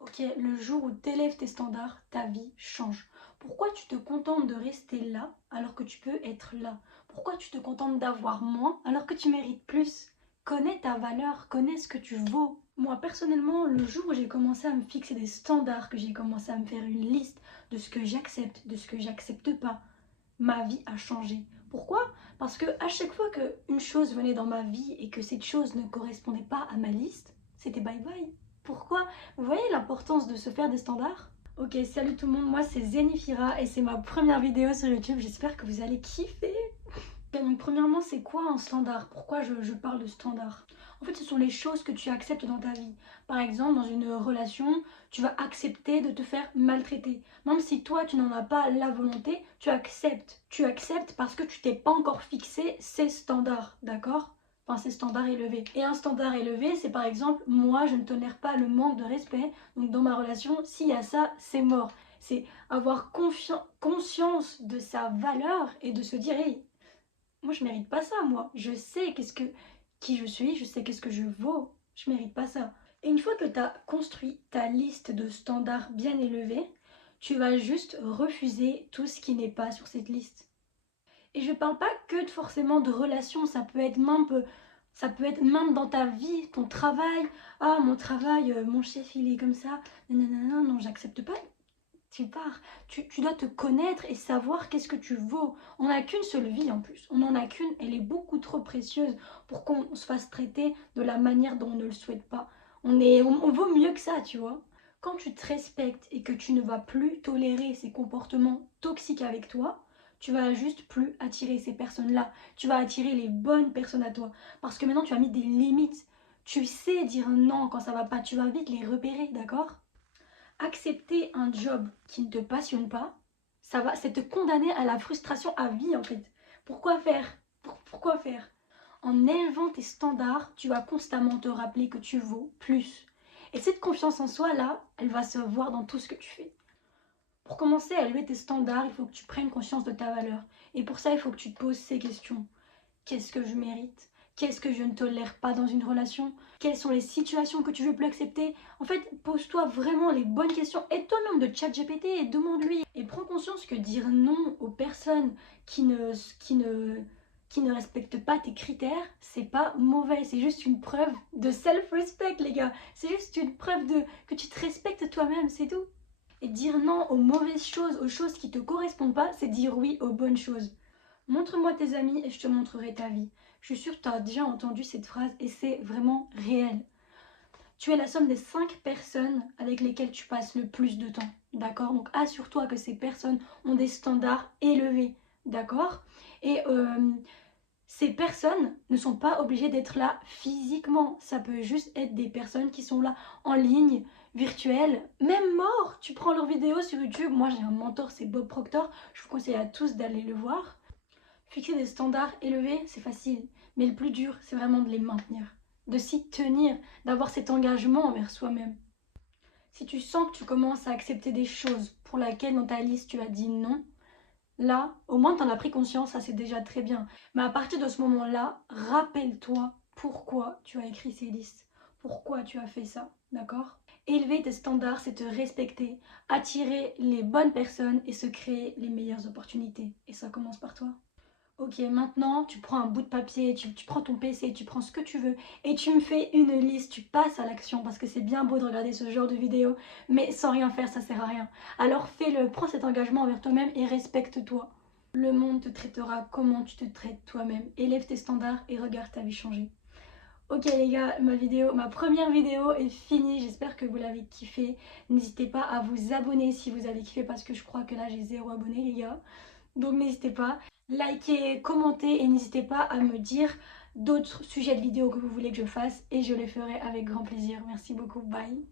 Ok, le jour où tu élèves tes standards, ta vie change. Pourquoi tu te contentes de rester là alors que tu peux être là? Pourquoi tu te contentes d'avoir moins alors que tu mérites plus? Connais ta valeur, connais ce que tu vaux. Moi personnellement, le jour où j'ai commencé à me fixer des standards, que j'ai commencé à me faire une liste de ce que j'accepte, de ce que j'accepte pas, ma vie a changé. Pourquoi? Parce que à chaque fois qu'une chose venait dans ma vie et que cette chose ne correspondait pas à ma liste, c'était bye bye. Pourquoi? Vous voyez l'importance de se faire des standards? Ok, salut tout le monde, moi c'est Zenifira et c'est ma première vidéo sur YouTube, j'espère que vous allez kiffer. Donc premièrement, c'est quoi un standard? Pourquoi je parle de standard? En fait, ce sont les choses que tu acceptes dans ta vie. Par exemple, dans une relation, tu vas accepter de te faire maltraiter. Même si toi, tu n'en as pas la volonté, tu acceptes. Tu acceptes parce que tu t'es pas encore fixé ces standards, d'accord? Enfin, ces standards élevés. Et un standard élevé, c'est par exemple, moi, je ne tolère pas le manque de respect. Donc dans ma relation, s'il y a ça, c'est mort. C'est avoir conscience de sa valeur et de se dire, hey, moi je mérite pas ça, moi. Je sais qui je suis, je sais qu'est-ce que je vaux. Je mérite pas ça. Et une fois que tu as construit ta liste de standards bien élevés, tu vas juste refuser tout ce qui n'est pas sur cette liste. Et je parle pas que forcément de relations, ça peut être même dans ta vie, ton travail. Ah, mon travail, mon chef il est comme ça. Non, non, non, non, non, j'accepte pas. Tu pars, tu dois te connaître et savoir qu'est-ce que tu vaux. On n'a qu'une seule vie en plus, on n'en a qu'une, elle est beaucoup trop précieuse pour qu'on se fasse traiter de la manière dont on ne le souhaite pas. On vaut mieux que ça, tu vois. Quand tu te respectes et que tu ne vas plus tolérer ces comportements toxiques avec toi, tu vas juste plus attirer ces personnes-là. Tu vas attirer les bonnes personnes à toi. Parce que maintenant, tu as mis des limites. Tu sais dire non quand ça va pas. Tu vas vite les repérer, d'accord? Accepter un job qui ne te passionne pas, c'est te condamner à la frustration à vie en fait. Pourquoi faire? Pourquoi faire? En élevant tes standards, tu vas constamment te rappeler que tu vaux plus. Et cette confiance en soi là, elle va se voir dans tout ce que tu fais. Pour commencer à élever tes standards, il faut que tu prennes conscience de ta valeur. Et pour ça, il faut que tu te poses ces questions. Qu'est-ce que je mérite? Qu'est-ce que je ne tolère pas dans une relation? Quelles sont les situations que tu veux plus accepter? En fait, pose-toi vraiment les bonnes questions. Aide-toi même de ChatGPT et demande-lui. Et prends conscience que dire non aux personnes qui ne, qui ne, qui ne respectent pas tes critères, c'est pas mauvais. C'est juste une preuve de self-respect, les gars. C'est juste une preuve que tu te respectes toi-même, c'est tout. Et dire non aux mauvaises choses, aux choses qui ne te correspondent pas, c'est dire oui aux bonnes choses. Montre-moi tes amis et je te montrerai ta vie. Je suis sûre que tu as déjà entendu cette phrase et c'est vraiment réel. Tu es la somme des 5 personnes avec lesquelles tu passes le plus de temps. D'accord? Donc assure-toi que ces personnes ont des standards élevés. D'accord? Et ces personnes ne sont pas obligées d'être là physiquement. Ça peut juste être des personnes qui sont là en ligne, virtuelles, même morts. Tu prends leurs vidéos sur YouTube. Moi j'ai un mentor, c'est Bob Proctor. Je vous conseille à tous d'aller le voir. Fixer des standards élevés, c'est facile, mais le plus dur, c'est vraiment de les maintenir, de s'y tenir, d'avoir cet engagement envers soi-même. Si tu sens que tu commences à accepter des choses pour lesquelles dans ta liste tu as dit non, là, au moins tu en as pris conscience, ça c'est déjà très bien. Mais à partir de ce moment-là, rappelle-toi pourquoi tu as écrit ces listes, pourquoi tu as fait ça, d'accord? Élever tes standards, c'est te respecter, attirer les bonnes personnes et se créer les meilleures opportunités. Et ça commence par toi. Ok, maintenant tu prends un bout de papier, tu prends ton PC, tu prends ce que tu veux et tu me fais une liste, tu passes à l'action parce que c'est bien beau de regarder ce genre de vidéo, mais sans rien faire ça sert à rien. Alors fais-le, prends cet engagement envers toi-même et respecte-toi. Le monde te traitera comment tu te traites toi-même. Élève tes standards et regarde ta vie changer. Ok les gars, ma première vidéo est finie, j'espère que vous l'avez kiffé. N'hésitez pas à vous abonner si vous avez kiffé parce que je crois que là j'ai 0 abonnés les gars. Donc n'hésitez pas, likez, commentez et n'hésitez pas à me dire d'autres sujets de vidéos que vous voulez que je fasse et je les ferai avec grand plaisir. Merci beaucoup, bye.